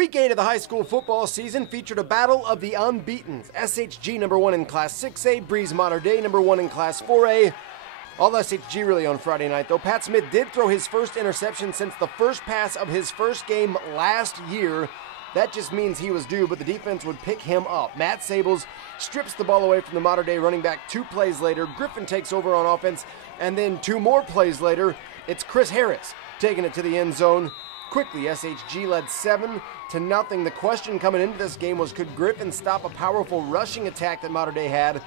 Week 8 of the high school football season featured a battle of the unbeatens. SHG number 1 in Class 6A, Breese Mater Dei number 1 in Class 4A. All SHG really on Friday night, though. Pat Smith did throw his first interception since the first pass of his first game last year. That just means he was due, but the defense would pick him up. Matt Sables strips the ball away from the Mater Dei running back 2 plays later. Griffin takes over on offense, and then 2 more plays later, it's Chris Harris taking it to the end zone. Quickly, SHG led 7-0. The question coming into this game was, could Griffin stop a powerful rushing attack that Mater Dei had?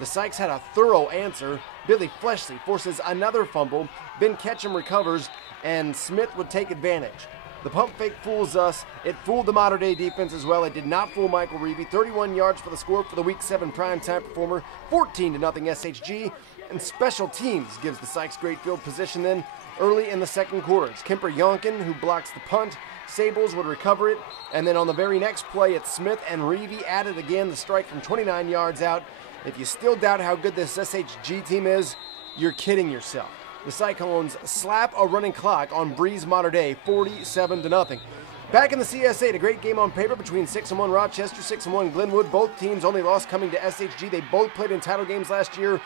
The Sykes had a thorough answer. Billy Fleshley forces another fumble. Ben Ketchum recovers, and Smith would take advantage. The pump fake fools us. It fooled the Mater Dei defense as well. It did not fool Michael Reevy. 31 yards for the score for the Week 7 primetime performer. 14-0 SHG. And special teams gives the Sykes great field position then early in the second quarter. It's Kemper Yonkin who blocks the punt. Sables would recover it. And then on the very next play, it's Smith and Reevy at it again. The strike from 29 yards out. If you still doubt how good this SHG team is, you're kidding yourself. The Cyclones slap a running clock on Breese Mater Dei, 47-0. Back in the CS8, a great game on paper between 6-1 Rochester, 6-1 Glenwood. Both teams only lost coming to SHG. They both played in title games last year.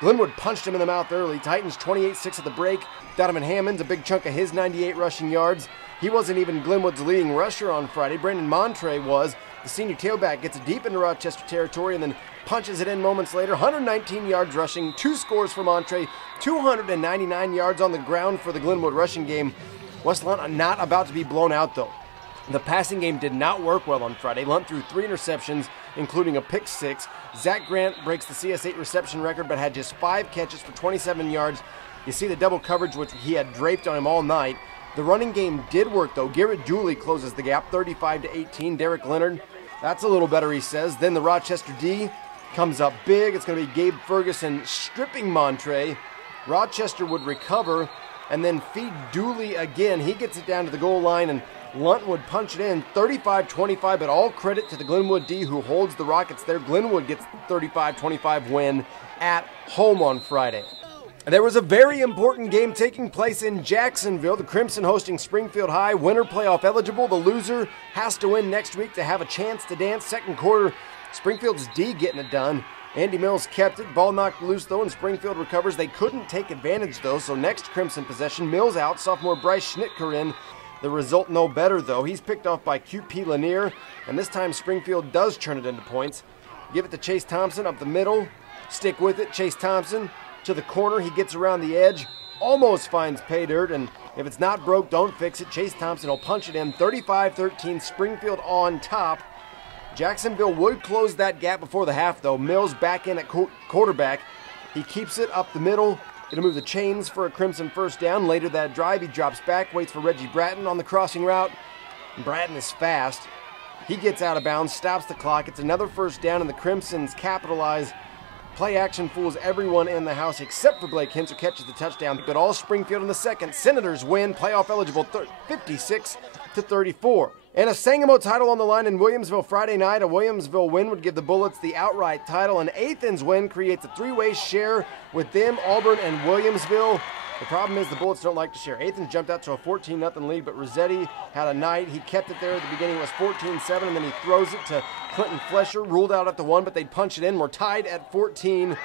Glenwood punched him in the mouth early. Titans 28-6 at the break. Donovan Hammond's a big chunk of his 98 rushing yards. He wasn't even Glenwood's leading rusher on Friday. Brandon Montre was. The senior tailback gets it deep into Rochester territory and then punches it in moments later. 119 yards rushing, 2 scores for Montre, 299 yards on the ground for the Glenwood rushing game. West Lunt not about to be blown out, though. The passing game did not work well on Friday. Lunt threw 3 interceptions, including a pick 6. Zach Grant breaks the CS8 reception record, but had just 5 catches for 27 yards. You see the double coverage, which he had draped on him all night. The running game did work, though. Garrett Dooley closes the gap, 35-18. Derek Leonard, that's a little better, he says. Then the Rochester D comes up big. It's going to be Gabe Ferguson stripping Montre. Rochester would recover and then feed Dooley again. He gets it down to the goal line, and Lunt would punch it in, 35-25, but all credit to the Glenwood D who holds the Rockets there. Glenwood gets the 35-25 win at home on Friday. There was a very important game taking place in Jacksonville. The Crimson hosting Springfield High, winner playoff eligible. The loser has to win next week to have a chance to dance. Second quarter, Springfield's D getting it done. Andy Mills kept it. Ball knocked loose, though, and Springfield recovers. They couldn't take advantage, though, so next Crimson possession, Mills out, sophomore Bryce Schnitker in. The result no better, though. He's picked off by QP Lanier, and this time Springfield does turn it into points. Give it to Chase Thompson up the middle. Stick with it. Chase Thompson to the corner. He gets around the edge, almost finds pay dirt, and if it's not broke, don't fix it. Chase Thompson will punch it in. 35-13, Springfield on top. Jacksonville would close that gap before the half, though. Mills back in at quarterback. He keeps it up the middle. It'll move the chains for a Crimson first down. Later that drive, he drops back, waits for Reggie Bratton on the crossing route. Bratton is fast. He gets out of bounds, stops the clock. It's another first down, and the Crimsons capitalize. Play action fools everyone in the house except for Blake Hintzer, catches the touchdown. But all Springfield in the second. Senators win, playoff eligible, 56-34. And a Sangamo title on the line in Williamsville Friday night. A Williamsville win would give the Bullets the outright title. An Athens win creates a 3-way share with them, Auburn, and Williamsville. The problem is the Bullets don't like to share. Athens jumped out to a 14-0 lead, but Rossetti had a night. He kept it there at the beginning. It was 14-7, and then he throws it to Clinton Flesher, ruled out at the 1, but they'd punch it in. We're tied at 14.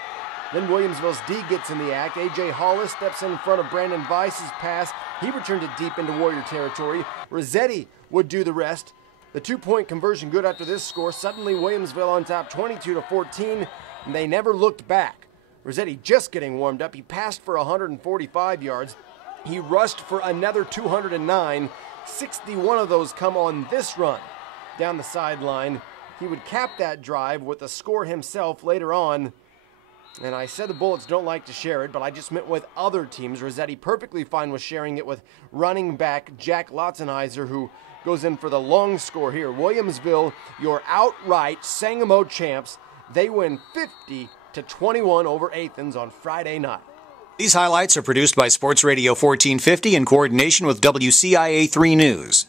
Then Williamsville's D gets in the act. A.J. Hollis steps in front of Brandon Vice's pass. He returned it deep into Warrior territory. Rossetti would do the rest. The 2-point conversion good after this score. Suddenly Williamsville on top, 22-14, and they never looked back. Rossetti just getting warmed up. He passed for 145 yards. He rushed for another 209. 61 of those come on this run down the sideline. He would cap that drive with a score himself later on. And I said the Bullets don't like to share it, but I just meant with other teams. Rossetti perfectly fine with sharing it with running back Jack Lotzenheiser, who goes in for the long score here. Williamsville, your outright Sangamo champs. They win 50-21 over Athens on Friday night. These highlights are produced by Sports Radio 1450 in coordination with WCIA 3 News.